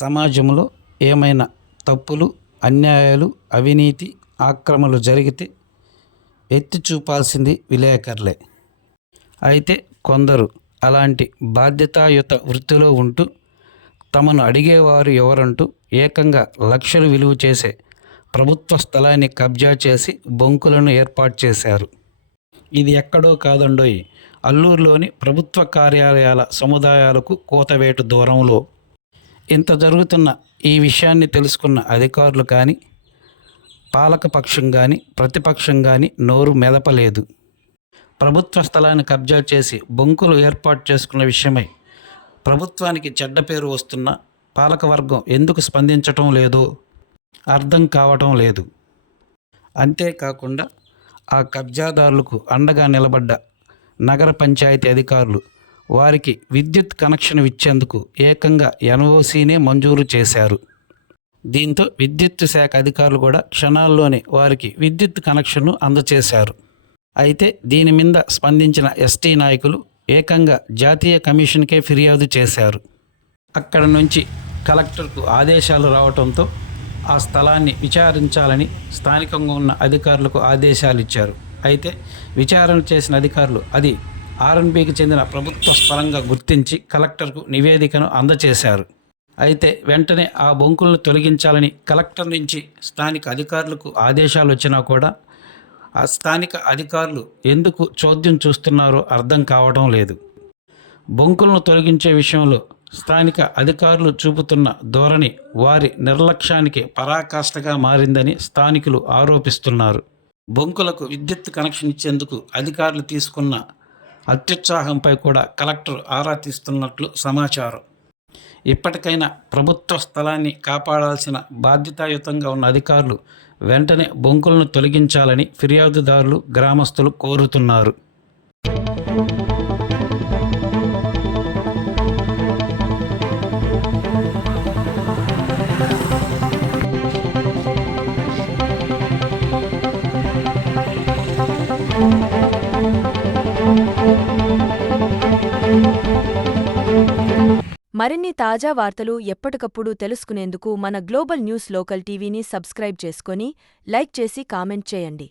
సమాజంలో ఏమైనా తప్పులు, అన్యాయాలు, అవినీతి, ఆక్రమణలు జరిగితే ఎత్తి చూపాల్సింది విలేకరులే. అయితే కొందరు అలాంటి బాధ్యతాయుత వృత్తిలో ఉంటూ తమను అడిగేవారు ఎవరంటూ ఏకంగా లక్షలు విలువ చేసే ప్రభుత్వ స్థలాన్ని కబ్జా చేసి బొంకులను ఏర్పాటు చేశారు. ఇది ఎక్కడో కాదండోయ్, అల్లూరులోని ప్రభుత్వ కార్యాలయాల సముదాయాలకు కూతవేటు దూరంలో. ఇంత జరుగుతున్న ఈ విషయాన్ని తెలుసుకున్న అధికారులు కానీ, పాలకపక్షం కానీ, ప్రతిపక్షం కానీ నోరు మెదపలేదు. ప్రభుత్వ స్థలాన్ని కబ్జా చేసి బొంకులు ఏర్పాటు చేసుకున్న విషయమై ప్రభుత్వానికి చెడ్డ పేరు వస్తున్న పాలకవర్గం ఎందుకు స్పందించటం లేదో అర్థం కావటం లేదు. అంతేకాకుండా ఆ కబ్జాదారులకు అండగా నిలబడ్డ నగర పంచాయతీ అధికారులు వారికి విద్యుత్ కనెక్షన్ ఇచ్చేందుకు ఏకంగా ఎన్ఓసీనే మంజూరు చేశారు. దీంతో విద్యుత్ శాఖ అధికారులు కూడా క్షణాల్లోనే వారికి విద్యుత్ కనెక్షన్ను అందజేశారు. అయితే దీని మీద స్పందించిన ఎస్టీ నాయకులు ఏకంగా జాతీయ కమిషన్కే ఫిర్యాదు చేశారు. అక్కడ నుంచి కలెక్టర్కు ఆదేశాలు రావడంతో ఆ స్థలాన్ని విచారించాలని స్థానికంగా ఉన్న అధికారులకు ఆదేశాలు ఇచ్చారు. అయితే విచారణ చేసిన అధికారులు అది ఆర్ఎన్బికి చెందిన ప్రభుత్వ స్థలంగా గుర్తించి కలెక్టర్కు నివేదికను అందజేశారు. అయితే వెంటనే ఆ బొంకులను తొలగించాలని కలెక్టర్ నుంచి స్థానిక అధికారులకు ఆదేశాలు వచ్చినా కూడా ఆ స్థానిక అధికారులు ఎందుకు చోద్యం చూస్తున్నారో అర్థం కావడం లేదు. బొంకులను తొలగించే విషయంలో స్థానిక అధికారులు చూపుతున్న ధోరణి వారి నిర్లక్ష్యానికి పరాకాష్ఠగా మారిందని స్థానికులు ఆరోపిస్తున్నారు. బొంకులకు విద్యుత్ కనెక్షన్ ఇచ్చేందుకు అధికారులు తీసుకున్న అత్యుత్సాహంపై కూడా కలెక్టర్ ఆరా తీస్తున్నట్లు సమాచారం. ఇప్పటికైనా ప్రభుత్వ స్థలాన్ని కాపాడాల్సిన బాధ్యతాయుతంగా ఉన్న అధికారులు వెంటనే బొంకులను తొలగించాలని ఫిర్యాదుదారులు, గ్రామస్తులు కోరుతున్నారు. మరిన్ని తాజా వార్తలు ఎప్పటికప్పుడు తెలుసుకునేందుకు మన గ్లోబల్ న్యూస్ లోకల్ టీవీని సబ్స్క్రైబ్ చేసుకొని లైక్ చేసి కామెంట్ చేయండి.